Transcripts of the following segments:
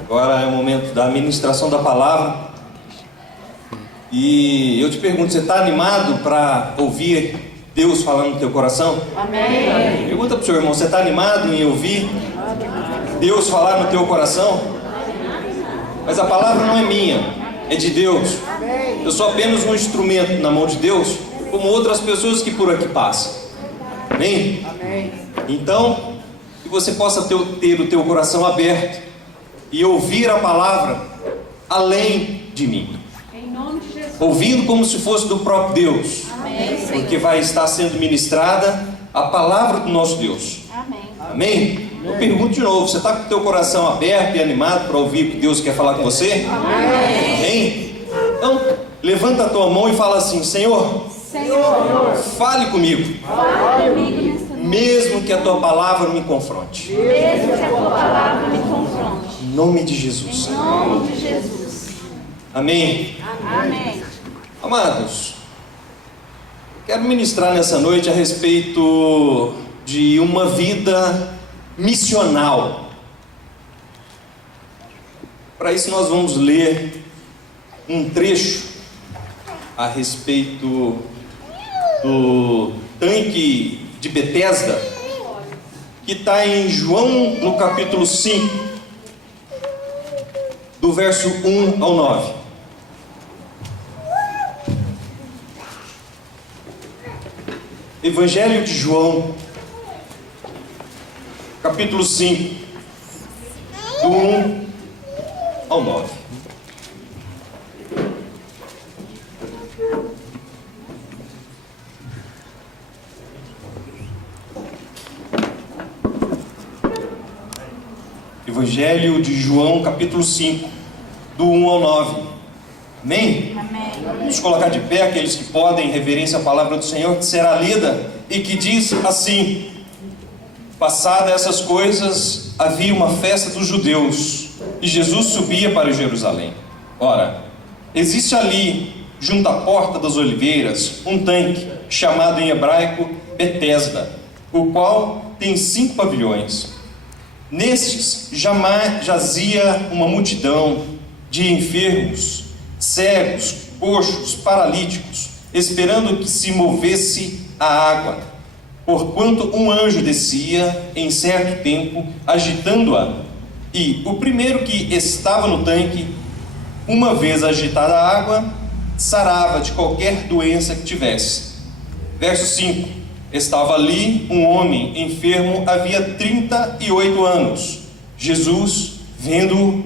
Agora é o momento da ministração da palavra. E eu te pergunto, você está animado para ouvir Deus falando no teu coração? Amém. Pergunta para o seu irmão, você está animado em ouvir Deus falar no teu coração? Mas a palavra não é minha, é de Deus. Eu sou apenas um instrumento na mão de Deus, como outras pessoas que por aqui passam. Amém? Então, que você possa ter o teu coração aberto e ouvir a palavra além de mim. Em nome de Jesus. Ouvindo como se fosse do próprio Deus. Amém. Porque vai estar sendo ministrada a palavra do nosso Deus. Amém. Amém? Eu pergunto de novo, você está com o teu coração aberto e animado para ouvir o que Deus quer falar com você? Amém? Então, levanta a tua mão e fala assim: Senhor, fale comigo. Fale comigo nesta noite. Mesmo que a tua palavra me confronte. Mesmo que a tua palavra me confronte. Em nome de Jesus. Em nome de Jesus. Amém? Amém. Amados, quero ministrar nessa noite a respeito de uma vida missional. Para isso nós vamos ler um trecho a respeito do tanque de Betesda, que está em João no capítulo 5, do verso 1 ao 9. Evangelho de João, capítulo 5, do 1 ao 9. Evangelho de João, capítulo 5, do 1 ao 9. Amém? Amém. Vamos colocar de pé aqueles que podem, em reverência à palavra do Senhor, que será lida e que diz assim: passadas essas coisas, havia uma festa dos judeus, e Jesus subia para Jerusalém. Ora, existe ali, junto à porta das oliveiras, um tanque, chamado em hebraico Betesda, o qual tem 5 pavilhões. Nestes jazia uma multidão de enfermos, cegos, coxos, paralíticos, esperando que se movesse a água, porquanto um anjo descia em certo tempo, agitando-a, e o primeiro que estava no tanque, uma vez agitada a água, sarava de qualquer doença que tivesse. Verso 5: estava ali um homem enfermo havia 38 anos. Jesus, vendo-o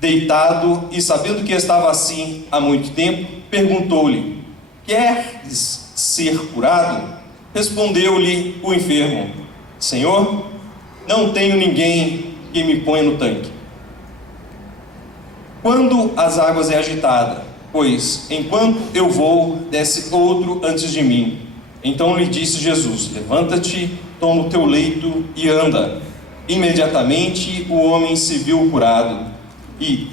deitado e sabendo que estava assim há muito tempo, perguntou-lhe: queres ser curado? Respondeu-lhe o enfermo: Senhor, não tenho ninguém que me ponha no tanque quando as águas é agitada, pois enquanto eu vou, desce outro antes de mim. Então lhe disse Jesus: levanta-te, toma o teu leito e anda. Imediatamente o homem se viu curado e,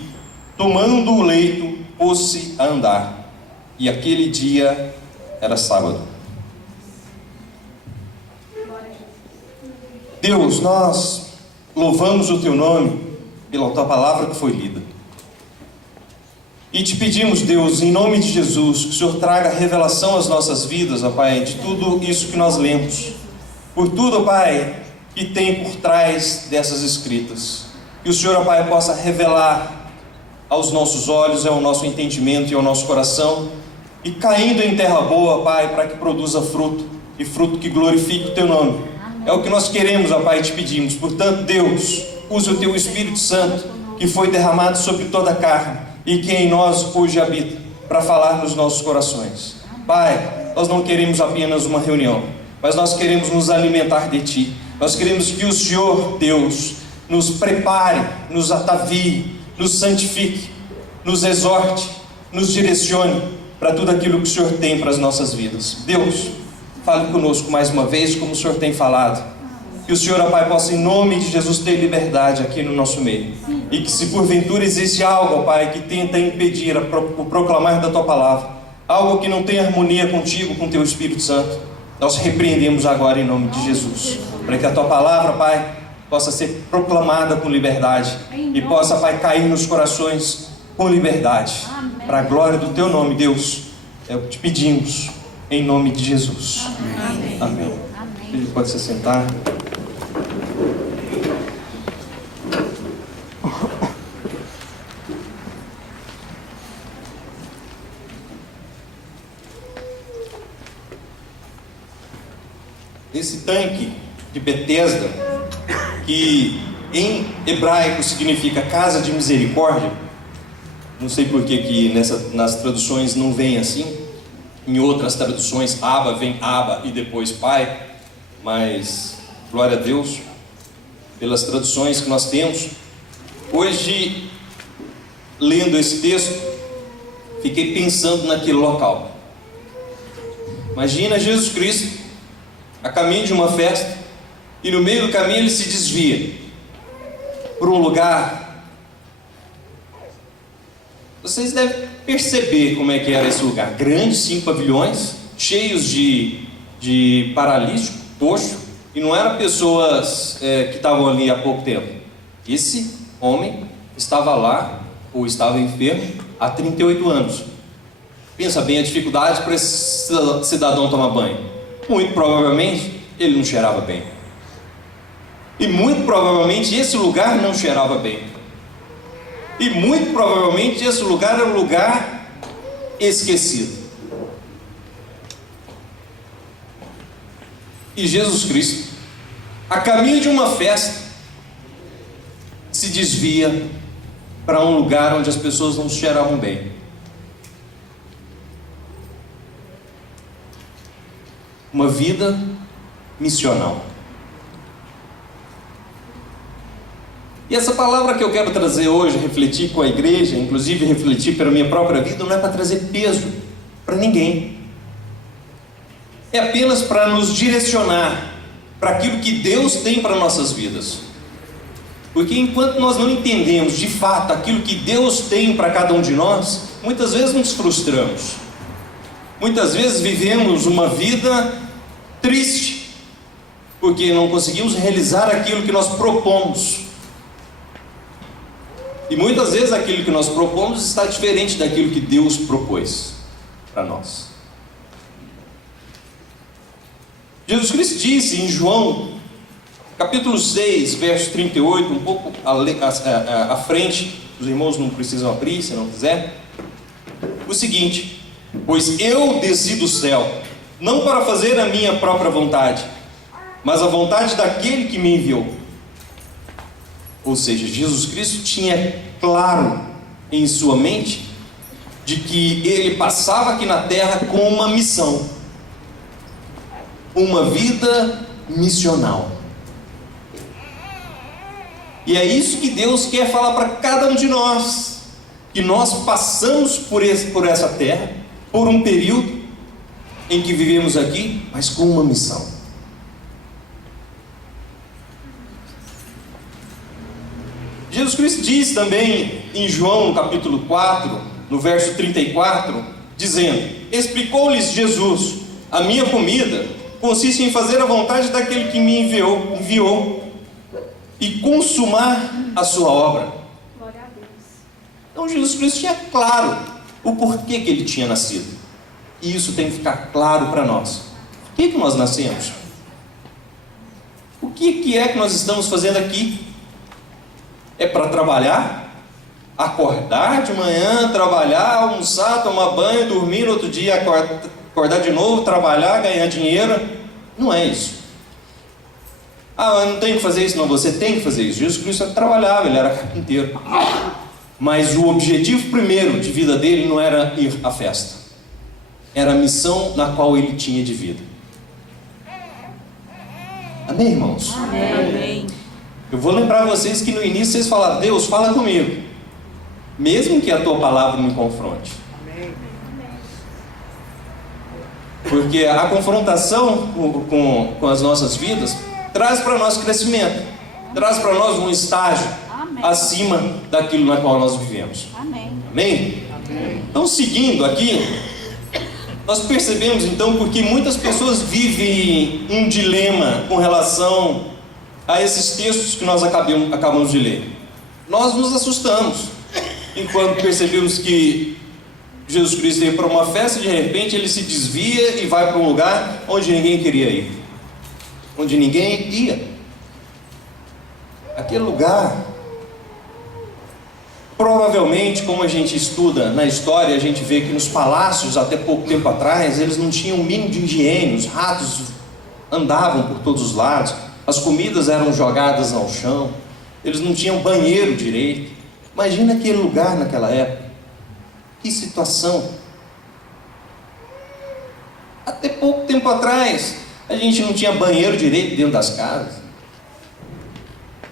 tomando o leito, pôs-se a andar. E aquele dia era sábado. Deus, nós louvamos o teu nome pela tua palavra que foi lida. E te pedimos, Deus, em nome de Jesus, que o Senhor traga revelação às nossas vidas, ó Pai, de tudo isso que nós lemos. Por tudo, ó Pai, que tem por trás dessas escritas. Que o Senhor, ó Pai, possa revelar aos nossos olhos, ao nosso entendimento e ao nosso coração, e caindo em terra boa, Pai, para que produza fruto, e fruto que glorifique o teu nome. É o que nós queremos, ó Pai, e te pedimos. Portanto, Deus, use o teu Espírito Santo, que foi derramado sobre toda a carne, e que em nós hoje habita, para falar nos nossos corações. Pai, nós não queremos apenas uma reunião, mas nós queremos nos alimentar de Ti. Nós queremos que o Senhor, Deus, nos prepare, nos atavie, nos santifique, nos exorte, nos direcione para tudo aquilo que o Senhor tem para as nossas vidas. Deus, fale conosco mais uma vez, como o Senhor tem falado. Que o Senhor, ó Pai, possa, em nome de Jesus, ter liberdade aqui no nosso meio. E que, se porventura existe algo, ó Pai, que tenta impedir o proclamar da Tua palavra, algo que não tem harmonia contigo, com o Teu Espírito Santo, nós repreendemos agora em nome de Jesus. Para que a Tua palavra, Pai, possa ser proclamada com liberdade e possa, Pai, cair nos corações com liberdade. Para a glória do Teu nome, Deus, é o que te pedimos, em nome de Jesus. Amém. Amém. Amém. Ele pode se sentar. Esse tanque de Betesda, que em hebraico significa casa de misericórdia, não sei por que nas traduções não vem assim. Em outras traduções, Abba vem Abba e depois Pai, mas glória a Deus pelas traduções que nós temos. Hoje, lendo esse texto, fiquei pensando naquele local. Imagina Jesus Cristo a caminho de uma festa e no meio do caminho ele se desvia para um lugar. Vocês devem perceber como é que era esse lugar. Grande, 5 pavilhões, cheios de paralítico, coxo, e não eram pessoas que estavam ali há pouco tempo. Esse homem estava lá, ou estava enfermo, há 38 anos. Pensa bem a dificuldade para esse cidadão tomar banho. Muito provavelmente ele não cheirava bem. E muito provavelmente esse lugar não cheirava bem. E muito provavelmente esse lugar era um lugar esquecido. E Jesus Cristo, a caminho de uma festa, se desvia para um lugar onde as pessoas não cheiravam bem. Uma vida missional. E essa palavra que eu quero trazer hoje, refletir com a igreja, inclusive refletir pela minha própria vida, não é para trazer peso para ninguém. É apenas para nos direcionar para aquilo que Deus tem para nossas vidas. Porque enquanto nós não entendemos de fato aquilo que Deus tem para cada um de nós, muitas vezes nos frustramos. Muitas vezes vivemos uma vida triste, porque não conseguimos realizar aquilo que nós propomos. E muitas vezes aquilo que nós propomos está diferente daquilo que Deus propôs para nós. Jesus Cristo disse em João, capítulo 6, verso 38, um pouco à frente, os irmãos não precisam abrir se não quiser, o seguinte: pois eu desci do céu, não para fazer a minha própria vontade, mas a vontade daquele que me enviou. Ou seja, Jesus Cristo tinha claro em sua mente de que ele passava aqui na terra com uma missão, uma vida missional. E é isso que Deus quer falar para cada um de nós, que nós passamos por essa terra, por um período em que vivemos aqui, mas com uma missão. Jesus Cristo diz também em João capítulo 4, no verso 34, dizendo: explicou-lhes Jesus: a minha comida consiste em fazer a vontade daquele que me enviou e consumar a sua obra. Glória a Deus. Então Jesus Cristo tinha claro o porquê que ele tinha nascido. E isso tem que ficar claro para nós. Por que nós nascemos? O que é que nós estamos fazendo aqui? É para trabalhar? Acordar de manhã, trabalhar, almoçar, tomar banho, dormir, no outro dia acordar de novo, trabalhar, ganhar dinheiro? Não é isso. Ah, eu não tenho que fazer isso. Não, você tem que fazer isso. Jesus Cristo trabalhava, ele era carpinteiro. Mas o objetivo primeiro de vida dele não era ir à festa. Era a missão na qual ele tinha de vida. Amém, irmãos? Amém. Eu vou lembrar vocês que no início vocês falaram: Deus, fala comigo, mesmo que a tua palavra me confronte. Porque a confrontação com as nossas vidas traz para nós crescimento, traz para nós um estágio acima daquilo na qual nós vivemos. Amém. Amém? Então, seguindo aqui, nós percebemos então porque muitas pessoas vivem um dilema com relação a esses textos que nós acabamos de ler. Nós nos assustamos enquanto percebemos que Jesus Cristo ia para uma festa e de repente ele se desvia e vai para um lugar onde ninguém queria ir, onde ninguém ia. Aquele lugar, provavelmente, como a gente estuda na história, a gente vê que nos palácios, até pouco tempo atrás, eles não tinham o mínimo de higiene, os ratos andavam por todos os lados, as comidas eram jogadas ao chão, eles não tinham banheiro direito. Imagina aquele lugar naquela época. Que situação! Até pouco tempo atrás, a gente não tinha banheiro direito dentro das casas.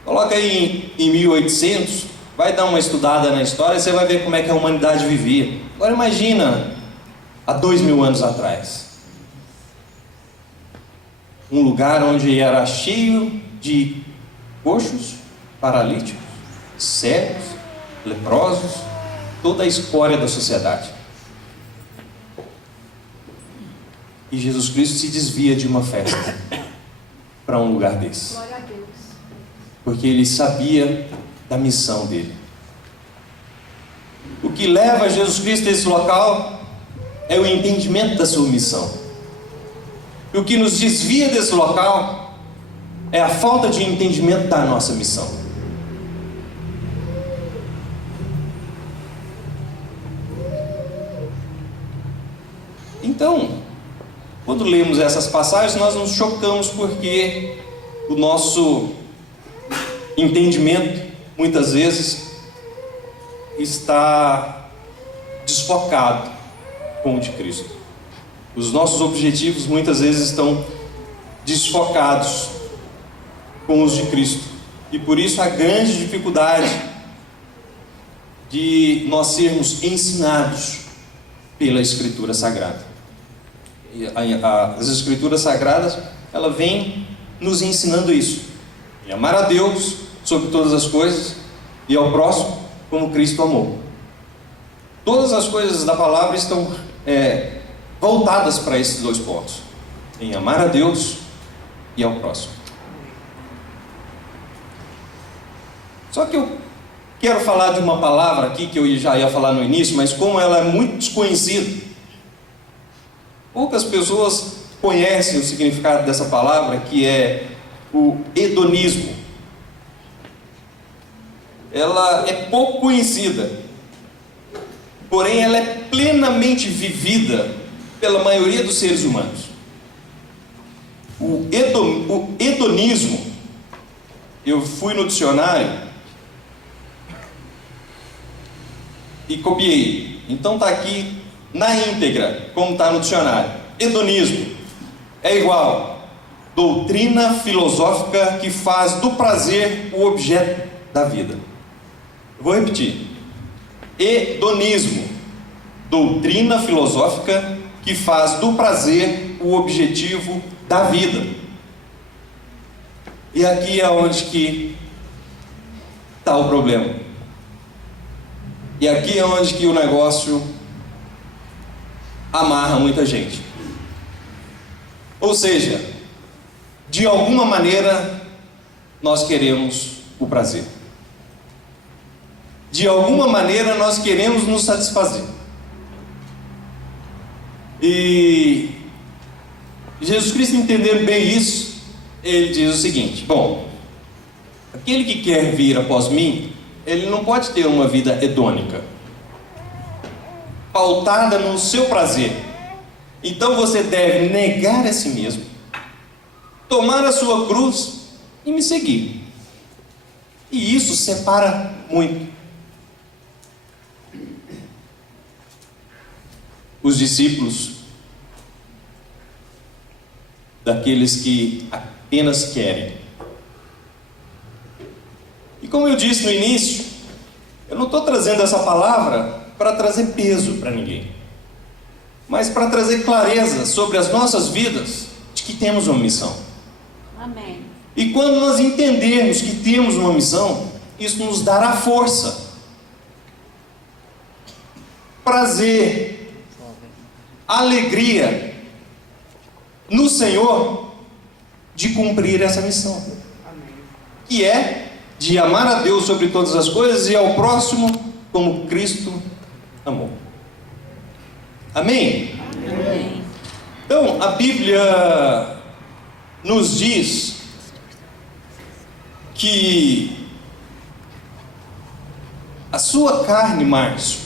Coloca aí em 1800, vai dar uma estudada na história, você vai ver como é que a humanidade vivia. Agora imagina, há 2000 anos atrás. Um lugar onde era cheio de coxos, paralíticos, cegos, leprosos, toda a escória da sociedade. E Jesus Cristo se desvia de uma festa para um lugar desse. Glória a Deus. Porque ele sabia da missão dele. O que leva Jesus Cristo a esse local é o entendimento da sua missão. E o que nos desvia desse local é a falta de entendimento da nossa missão. Então, quando lemos essas passagens, nós nos chocamos porque o nosso entendimento, muitas vezes, está desfocado com o de Cristo. Os nossos objetivos, muitas vezes, estão desfocados com os de Cristo. E por isso a grande dificuldade de nós sermos ensinados pela Escritura Sagrada. As Escrituras Sagradas, ela vem nos ensinando isso: e amar a Deus sobre todas as coisas e ao próximo como Cristo amou. Todas as coisas da palavra estão voltadas para esses dois pontos: em amar a Deus e ao próximo. Só que eu quero falar de uma palavra aqui que eu já ia falar no início, mas como ela é muito desconhecida, poucas pessoas conhecem o significado dessa palavra, que é o hedonismo. Ela é pouco conhecida, porém ela é plenamente vivida pela maioria dos seres humanos. O hedonismo, eu fui no dicionário e copiei, então está aqui na íntegra, como está no dicionário. Hedonismo é igual doutrina filosófica que faz do prazer o objeto da vida. Vou repetir: hedonismo, doutrina filosófica que faz do prazer o objetivo da vida. E aqui é onde que está o problema. E aqui é onde que o negócio amarra muita gente. Ou seja, de alguma maneira nós queremos o prazer. De alguma maneira nós queremos nos satisfazer. E Jesus Cristo, entendendo bem isso, ele diz o seguinte: bom, aquele que quer vir após mim, ele não pode ter uma vida hedônica, pautada no seu prazer. Então você deve negar a si mesmo, tomar a sua cruz e me seguir. E isso separa muito. Os discípulos daqueles que apenas querem. E como eu disse no início, eu não estou trazendo essa palavra para trazer peso para ninguém, mas para trazer clareza sobre as nossas vidas, de que temos uma missão. Amém. E quando nós entendermos que temos uma missão, isso nos dará força, prazer, alegria no Senhor de cumprir essa missão. que é de amar a Deus sobre todas as coisas e ao próximo como Cristo amou. Amém? Amém. Então, a Bíblia nos diz que a sua carne, Márcio,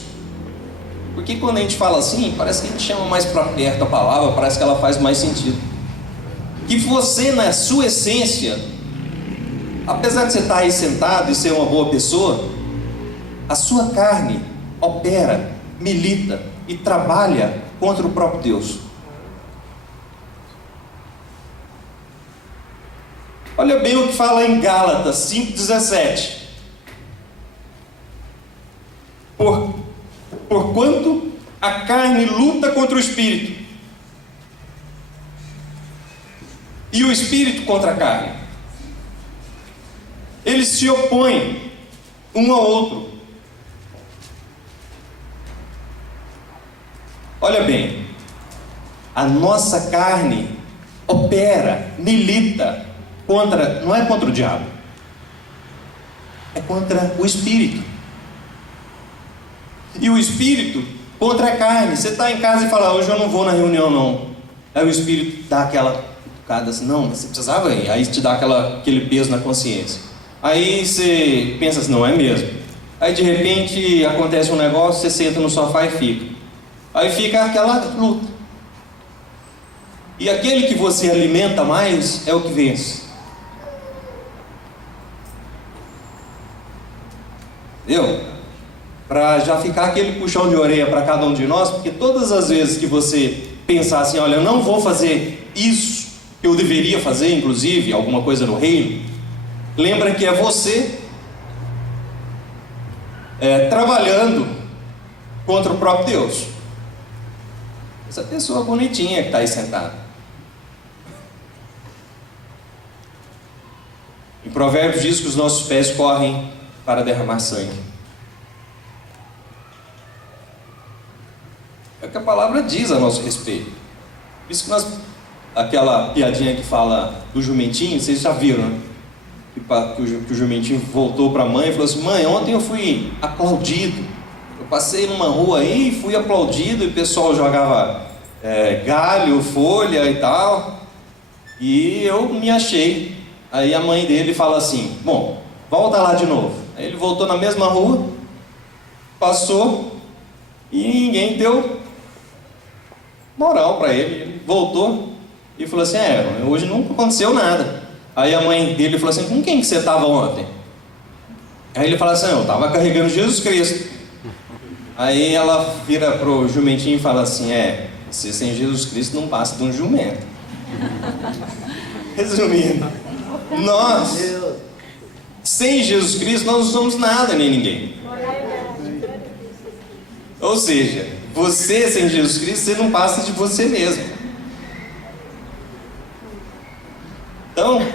porque quando a gente fala assim, parece que a gente chama mais para perto a palavra, parece que ela faz mais sentido. Que você, na sua essência, apesar de você estar aí sentado e ser uma boa pessoa, a sua carne opera, milita e trabalha contra o próprio Deus. Olha bem o que fala em Gálatas 5,17. Porquanto a carne luta contra o Espírito, e o Espírito contra a carne. Eles se opõem um ao outro. Olha bem, a nossa carne opera, milita contra, não é contra o diabo, é contra o Espírito. E o Espírito contra a carne. Você está em casa e fala, hoje eu não vou na reunião não. Aí o Espírito dá aquela cutucada assim, não, você precisava ir. Aí te dá aquele peso na consciência. Aí você pensa assim, não é mesmo. Aí de repente acontece um negócio, você senta no sofá e fica. Aí fica aquela luta. E aquele que você alimenta mais é o que vence. Entendeu? Para já ficar aquele puxão de orelha para cada um de nós, porque todas as vezes que você pensar assim, olha, eu não vou fazer isso que eu deveria fazer, inclusive, alguma coisa no reino, lembra que é você trabalhando contra o próprio Deus. Essa pessoa bonitinha que está aí sentada. Em Provérbios diz que os nossos pés correm para derramar sangue. É o que a palavra diz a nosso respeito. Por isso que aquela piadinha que fala do jumentinho, vocês já viram, né? Que o jumentinho voltou para a mãe e falou assim, mãe, ontem eu fui aplaudido. Eu passei numa rua aí e fui aplaudido, e o pessoal jogava galho, folha e tal, e eu me achei. Aí a mãe dele fala assim, bom, volta lá de novo. Aí ele voltou na mesma rua, passou, e ninguém deu moral para ele. Ele voltou e falou assim, hoje não aconteceu nada. Aí a mãe dele falou assim, com quem que você estava ontem? Aí ele fala assim, eu estava carregando Jesus Cristo. Aí ela vira pro jumentinho e fala assim, você sem Jesus Cristo não passa de um jumento. Resumindo, nós sem Jesus Cristo nós não somos nada nem ninguém. Ou seja, você sem Jesus Cristo, você não passa de você mesmo. Então,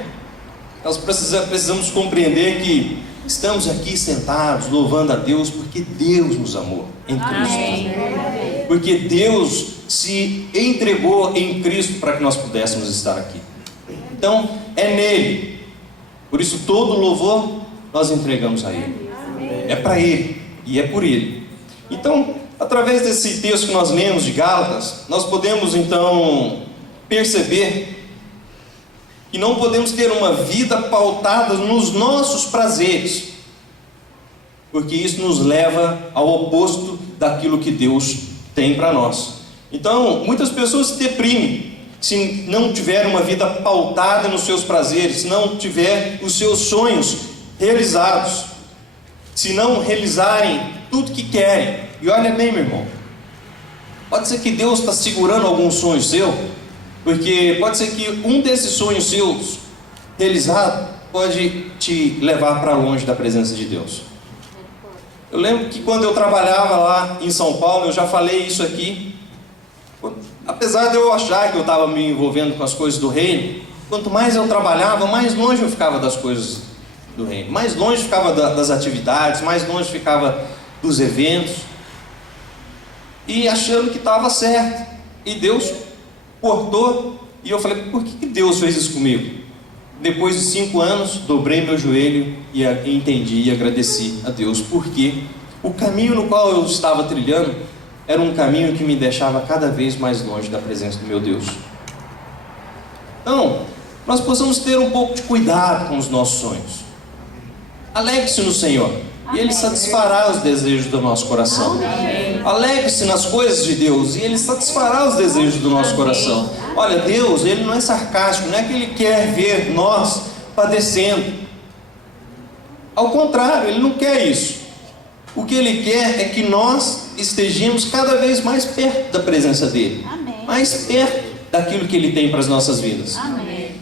nós precisamos compreender que estamos aqui sentados, louvando a Deus, porque Deus nos amou em Cristo. Amém. Porque Deus se entregou em Cristo para que nós pudéssemos estar aqui. Então, é nele. Por isso, todo louvor nós entregamos a Ele. É para Ele e é por Ele. Então, através desse texto que nós lemos de Gálatas, nós podemos então perceber que não podemos ter uma vida pautada nos nossos prazeres, porque isso nos leva ao oposto daquilo que Deus tem para nós. Então, muitas pessoas se deprimem se não tiver uma vida pautada nos seus prazeres, se não tiver os seus sonhos realizados, se não realizarem tudo que querem. E olha bem, meu irmão, pode ser que Deus está segurando algum sonho seu, porque pode ser que um desses sonhos seus realizado pode te levar para longe da presença de Deus. Eu lembro que quando eu trabalhava lá em São Paulo, eu já falei isso aqui, apesar de eu achar que eu estava me envolvendo com as coisas do reino, quanto mais eu trabalhava, mais longe eu ficava das coisas do reino, mais longe ficava das atividades, mais longe ficava dos eventos, e achando que estava certo. E Deus cortou, e eu falei, por que Deus fez isso comigo? Depois de 5 anos, dobrei meu joelho e entendi e agradeci a Deus, porque o caminho no qual eu estava trilhando era um caminho que me deixava cada vez mais longe da presença do meu Deus. Então, nós possamos ter um pouco de cuidado com os nossos sonhos. Alegre-se no Senhor, e Ele satisfará os desejos do nosso coração. Alegre-se nas coisas de Deus, e Ele satisfará os desejos do nosso coração. Olha, Deus, Ele não é sarcástico, não é que Ele quer ver nós padecendo. Ao contrário, Ele não quer isso. O que Ele quer é que nós estejamos cada vez mais perto da presença dEle. Mais perto daquilo que Ele tem para as nossas vidas.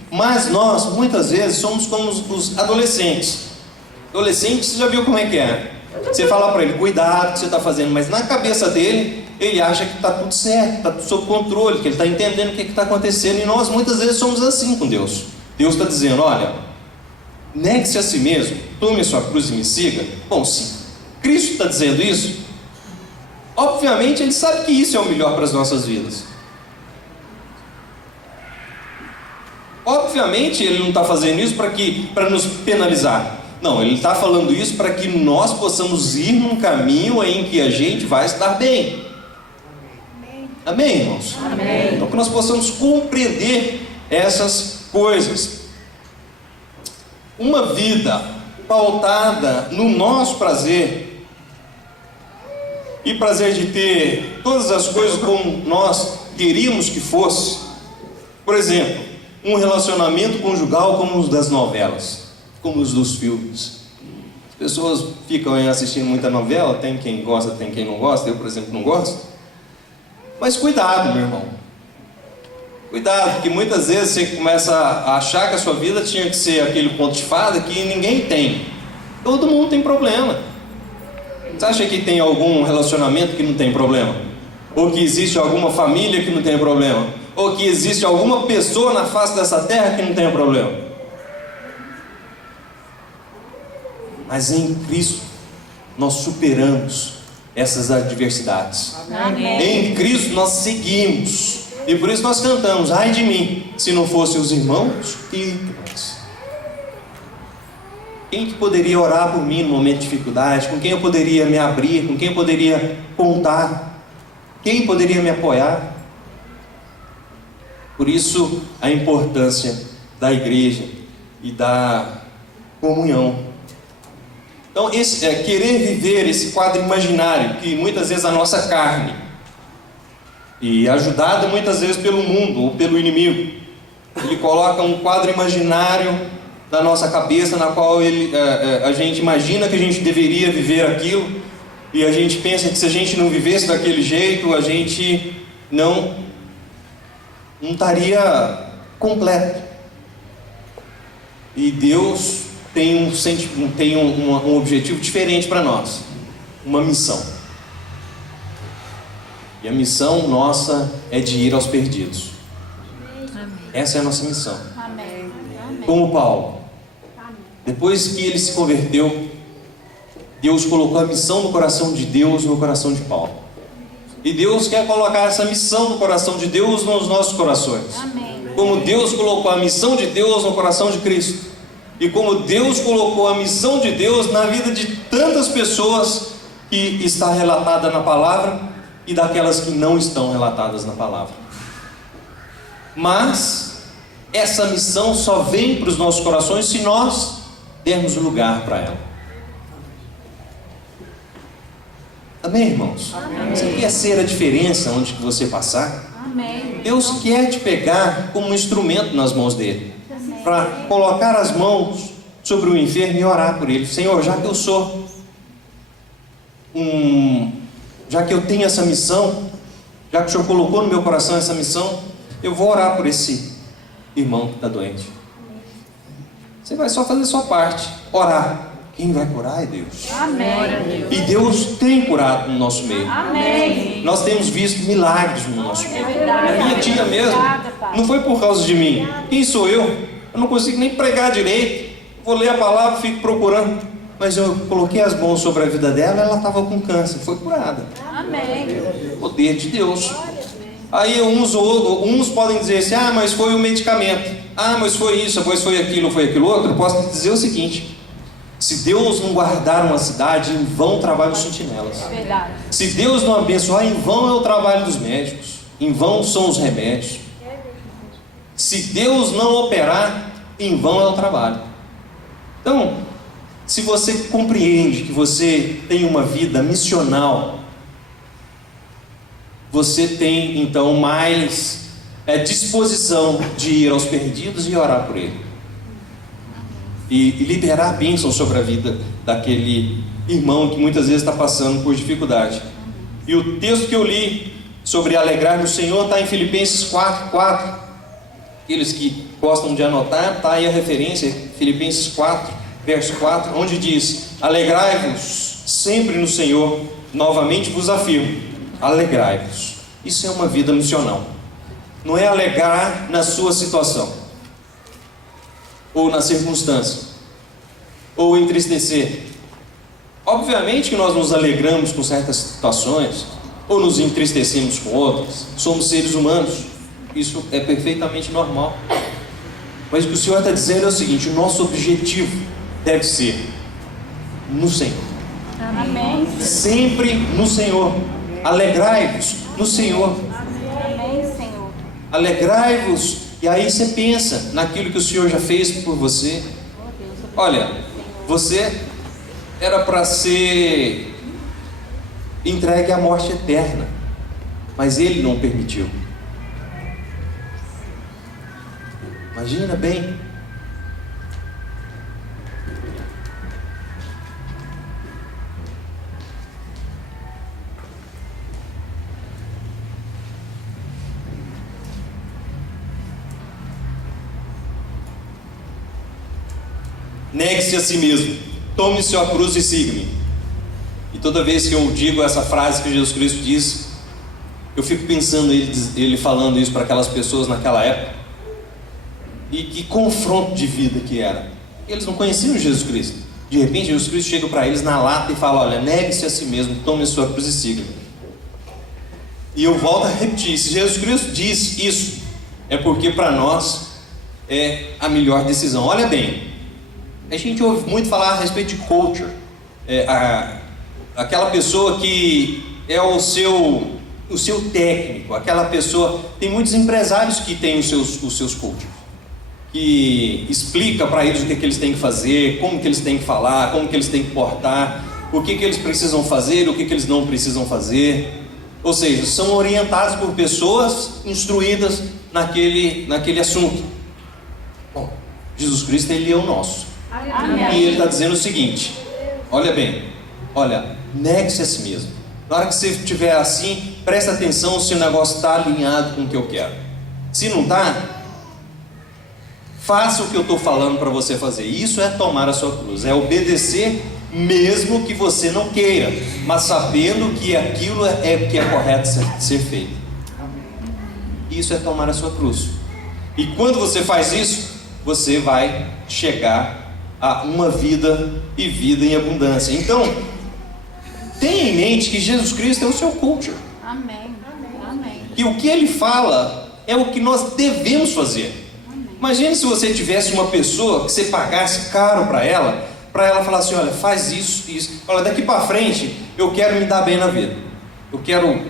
Mas nós, muitas vezes, somos como os adolescentes. Adolescente, você já viu como é que é? Você fala para ele, cuidado com o que você está fazendo, mas na cabeça dele, ele acha que está tudo certo, está tudo sob controle, que ele está entendendo o que está acontecendo. E nós muitas vezes somos assim com Deus. Deus está dizendo, olha, negue-se a si mesmo, tome a sua cruz e me siga. Bom, se Cristo está dizendo isso, obviamente Ele sabe que isso é o melhor para as nossas vidas. Obviamente Ele não está fazendo isso para nos penalizar. Não, Ele está falando isso para que nós possamos ir num caminho em que a gente vai estar bem. Amém, irmãos? Amém. Então que nós possamos compreender essas coisas. Uma vida pautada no nosso prazer, e prazer de ter todas as coisas como nós queríamos que fosse. Por exemplo, um relacionamento conjugal como os das novelas, como os dos filmes. As pessoas ficam aí assistindo muita novela, tem quem gosta, tem quem não gosta. Eu, por exemplo, não gosto. Mas cuidado, meu irmão. Cuidado, porque muitas vezes você começa a achar que a sua vida tinha que ser aquele conto de fada que ninguém tem. Todo mundo tem problema. Você acha que tem algum relacionamento que não tem problema? Ou que existe alguma família que não tem problema? Ou que existe alguma pessoa na face dessa terra que não tem problema? Mas em Cristo nós superamos essas adversidades. Amém. Em Cristo nós seguimos. E por isso nós cantamos, ai de mim, se não fossem os irmãos íntimos. Quem que poderia orar por mim no momento de dificuldade? Com quem eu poderia me abrir? Com quem eu poderia contar? Quem poderia me apoiar? Por isso a importância da igreja e da comunhão. Então, querer viver esse quadro imaginário, que muitas vezes a nossa carne, e ajudado muitas vezes pelo mundo ou pelo inimigo, ele coloca um quadro imaginário na nossa cabeça, na qual a gente imagina que a gente deveria viver aquilo, e a gente pensa que se a gente não vivesse daquele jeito, a gente não estaria completo. E Deus tem um objetivo diferente para nós, uma missão. E a missão nossa é de ir aos perdidos. Essa é a nossa missão. Amém. Como Paulo, depois que ele se converteu, Deus colocou a missão no coração de Deus, no coração de Paulo. E Deus quer colocar essa missão no coração de Deus nos nossos corações. Amém. Como Deus colocou a missão de Deus no coração de Cristo. E como Deus colocou a missão de Deus na vida de tantas pessoas que está relatada na palavra e daquelas que não estão relatadas na palavra. Mas essa missão só vem para os nossos corações se nós dermos lugar para ela. Amém, irmãos? Amém. Você quer ser a diferença onde que você passar? Amém. Deus quer te pegar como um instrumento nas mãos dele, para colocar as mãos sobre o enfermo e orar por ele. Senhor, já que eu sou já que eu tenho essa missão, já que o Senhor colocou no meu coração essa missão, eu vou orar por esse irmão que está doente. Você vai só fazer a sua parte, orar. Quem vai curar é Deus. Amém. E Deus tem curado no nosso meio. Amém. Nós temos visto milagres no nosso meio. verdade. A minha tia mesmo, não foi por causa de mim. Quem sou eu? Eu não consigo nem pregar direito. Vou ler a palavra, fico procurando. Mas eu coloquei as mãos sobre a vida dela, ela estava com câncer, foi curada. Amém. Poder de Deus. Aí uns podem dizer assim, mas foi o medicamento. mas foi isso, depois foi aquilo outro, eu posso te dizer o seguinte: se Deus não guardar uma cidade, em vão trabalham os sentinelas. É verdade. Se Deus não abençoar, em vão é o trabalho dos médicos, em vão são os remédios. Se Deus não operar, em vão é o trabalho. Então, se você compreende que você tem uma vida missional, você tem então mais disposição de ir aos perdidos e orar por ele. E liberar bênção sobre a vida daquele irmão que muitas vezes está passando por dificuldade. E o texto que eu li sobre alegrar no Senhor está em Filipenses 4:4. Aqueles que gostam de anotar, está aí a referência, Filipenses 4, verso 4, onde diz: alegrai-vos sempre no Senhor. Novamente vos afirmo, alegrai-vos. Isso é uma vida missional. Não é alegrar na sua situação, ou na circunstância, ou entristecer. Obviamente que nós nos alegramos com certas situações, ou nos entristecemos com outras. Somos seres humanos, isso é perfeitamente normal. Mas o que o Senhor está dizendo é o seguinte: o nosso objetivo deve ser no Senhor. Amém. Sempre no Senhor. Alegrai-vos no Senhor. Amém, Senhor. Alegrai-vos. E aí você pensa naquilo que o Senhor já fez por você. Olha, você era para ser entregue à morte eterna, mas Ele não permitiu. Imagina bem. Negue-se a si mesmo, tome sua cruz e siga-me. E toda vez que eu digo essa frase que Jesus Cristo diz, eu fico pensando ele falando isso para aquelas pessoas naquela época. E que confronto de vida que era. Eles não conheciam Jesus Cristo. De repente Jesus Cristo chega para eles na lata e fala: olha, negue-se a si mesmo, tome sua cruz e siga-me. E eu volto a repetir: se Jesus Cristo diz isso, é porque para nós é a melhor decisão. Olha bem, a gente ouve muito falar a respeito de culture, aquela pessoa que é o seu técnico, aquela pessoa. Tem muitos empresários que têm os seus coaches, que explica para eles o que eles têm que fazer, como que eles têm que falar, como que eles têm que portar, o que eles precisam fazer, o que eles não precisam fazer. Ou seja, são orientados por pessoas instruídas naquele assunto. Bom, Jesus Cristo, Ele é o nosso. Amém. E Ele está dizendo o seguinte: olha bem, olha, negue-se a si mesmo. Na hora que você estiver assim, presta atenção se o negócio está alinhado com o que eu quero. Se não está, faça o que eu estou falando para você fazer. Isso é tomar a sua cruz, é obedecer mesmo que você não queira, mas sabendo que aquilo é o que é correto ser feito. Isso é tomar a sua cruz. E quando você faz isso, você vai chegar a uma vida e vida em abundância. Então, tenha em mente que Jesus Cristo é o seu culture. Amém. Amém. E o que Ele fala é o que nós devemos fazer. Imagine se você tivesse uma pessoa que você pagasse caro para ela falar assim: olha, faz isso, isso. Olha, daqui para frente eu quero me dar bem na vida. Eu quero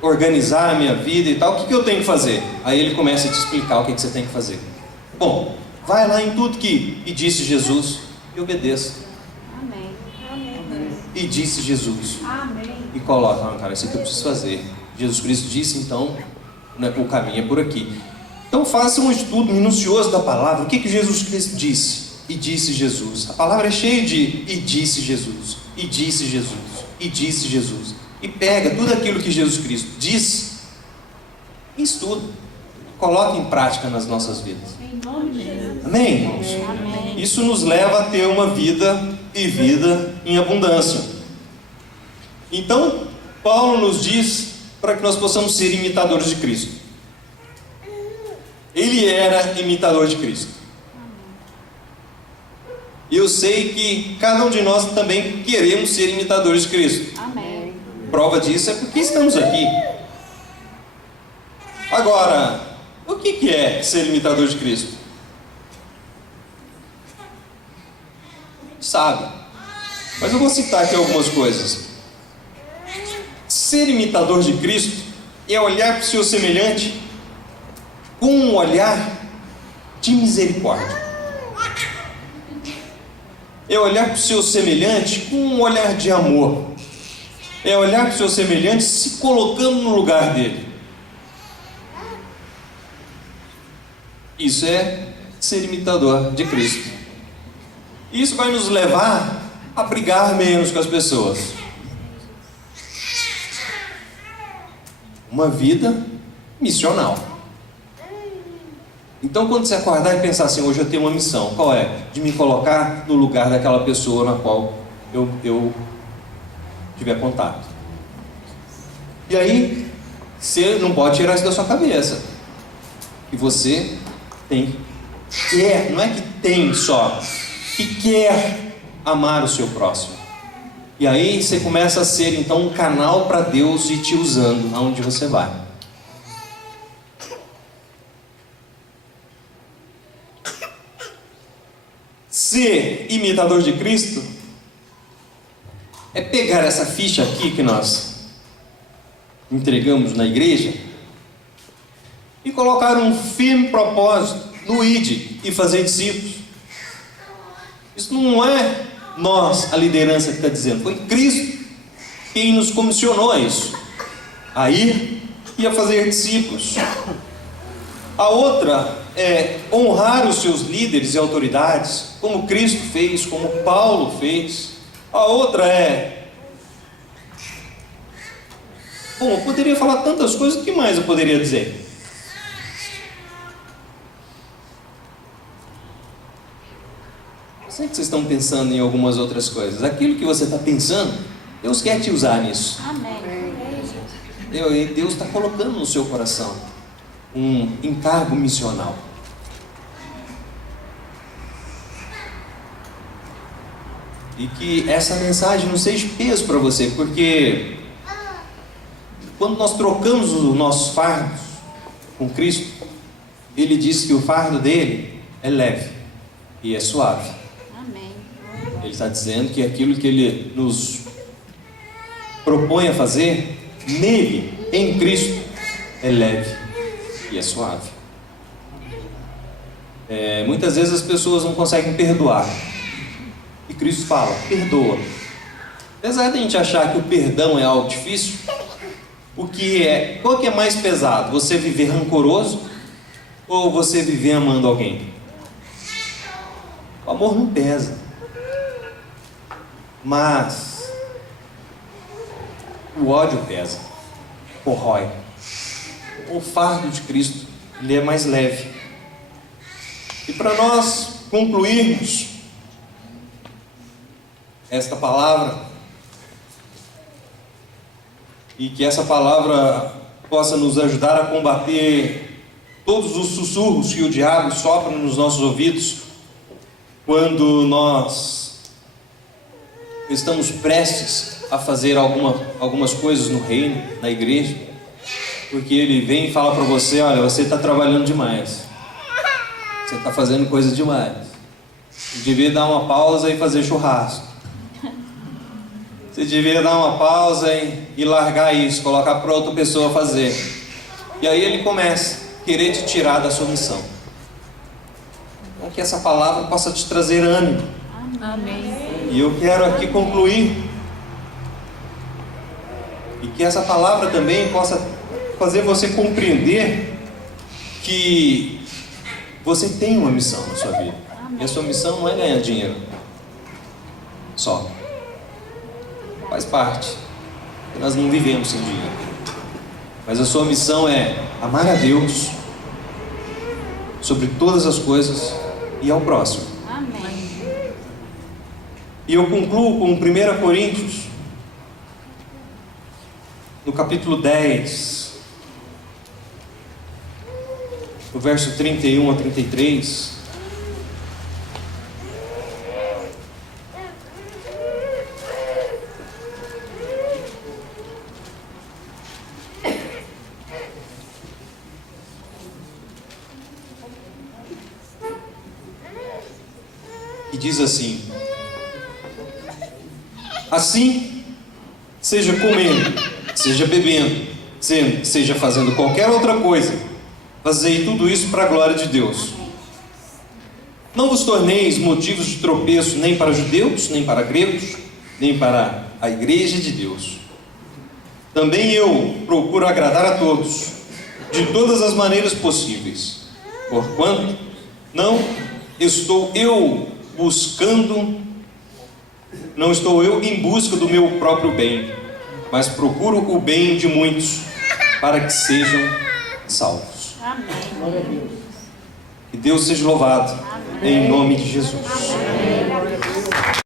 organizar a minha vida e tal. O que eu tenho que fazer? Aí ele começa a te explicar o que você tem que fazer. Bom, vai lá em tudo e disse Jesus, e obedeça. Amém. E disse Jesus. Amém. E coloca: não, cara, isso aqui eu preciso fazer. Jesus Cristo disse, então, né, o caminho é por aqui. Então faça um estudo minucioso da palavra. O que Jesus Cristo disse? E disse Jesus. A palavra é cheia de e disse Jesus, e disse Jesus, e disse Jesus. E pega tudo aquilo que Jesus Cristo disse e estuda. Coloca em prática nas nossas vidas. Em nome de Jesus. Amém, irmãos? Amém. Isso nos leva a ter uma vida e vida em abundância. Então, Paulo nos diz para que nós possamos ser imitadores de Cristo. Ele era imitador de Cristo. E eu sei que cada um de nós também queremos ser imitadores de Cristo. Amém. Prova disso é porque estamos aqui. Agora, O que é ser imitador de Cristo? Sabe. Mas eu vou citar aqui algumas coisas. Ser imitador de Cristo é olhar para o seu semelhante com um olhar de misericórdia. É olhar para o seu semelhante com um olhar de amor. É olhar para o seu semelhante se colocando no lugar dele. Isso é ser imitador de Cristo. Isso vai nos levar a brigar menos com as pessoas. Uma vida missional. Então, quando você acordar e pensar assim, hoje eu tenho uma missão, qual é? De me colocar no lugar daquela pessoa na qual eu tiver contato. E aí, você não pode tirar isso da sua cabeça. E você quer, não é que tem só, que quer amar o seu próximo. E aí você começa a ser então um canal para Deus ir te usando aonde você vai. Ser imitador de Cristo é pegar essa ficha aqui que nós entregamos na igreja e colocar um firme propósito no ID e fazer discípulos. Isso não é nós, a liderança, que está dizendo. Foi Cristo quem nos comissionou a isso. A ir e a fazer discípulos. A outra é honrar os seus líderes e autoridades, como Cristo fez, como Paulo fez. A outra é... Bom, eu poderia falar tantas coisas, o que mais eu poderia dizer? Eu sei que vocês estão pensando em algumas outras coisas. Aquilo que você está pensando, Deus quer te usar nisso. Amém. Deus está colocando no seu coração um encargo missional. E que essa mensagem não seja peso para você, porque quando nós trocamos os nossos fardos com Cristo, Ele diz que o fardo dele é leve e é suave. Amém. Ele está dizendo que aquilo que Ele nos propõe a fazer, nele, em Cristo, é leve e é suave. Muitas vezes as pessoas não conseguem perdoar. E Cristo fala, perdoa. Apesar de a gente achar que o perdão é algo difícil, qual que é mais pesado? Você viver rancoroso ou você viver amando alguém? O amor não pesa. Mas o ódio pesa, corrói. O fardo de Cristo, ele é mais leve. E para nós concluirmos esta palavra, e que essa palavra possa nos ajudar a combater todos os sussurros que o diabo sopra nos nossos ouvidos, quando nós estamos prestes a fazer algumas coisas no reino, na igreja, porque ele vem e fala para você, olha, você está trabalhando demais, você está fazendo coisas demais, você devia dar uma pausa e fazer churrasco, você devia dar uma pausa e largar isso, colocar para outra pessoa fazer. E aí ele começa a querer te tirar da sua missão. Então que essa palavra possa te trazer ânimo. Amém. E eu quero aqui concluir. E que essa palavra também possa fazer você compreender que você tem uma missão na sua vida. E a sua missão não é ganhar dinheiro só. Faz parte. Nós não vivemos sem dinheiro. Mas a sua missão é amar a Deus sobre todas as coisas e ao próximo. Amém. E eu concluo com 1 Coríntios, no capítulo 10, no verso 31 a 33. diz assim: assim, seja comendo, seja bebendo, seja fazendo qualquer outra coisa, fazei tudo isso para a glória de Deus. Não vos torneis motivos de tropeço nem para judeus, nem para gregos, nem para a igreja de Deus. Também eu procuro agradar a todos, de todas as maneiras possíveis, porquanto não estou eu em busca do meu próprio bem, mas procuro o bem de muitos, para que sejam salvos. Amém. Que Deus seja louvado, em nome de Jesus.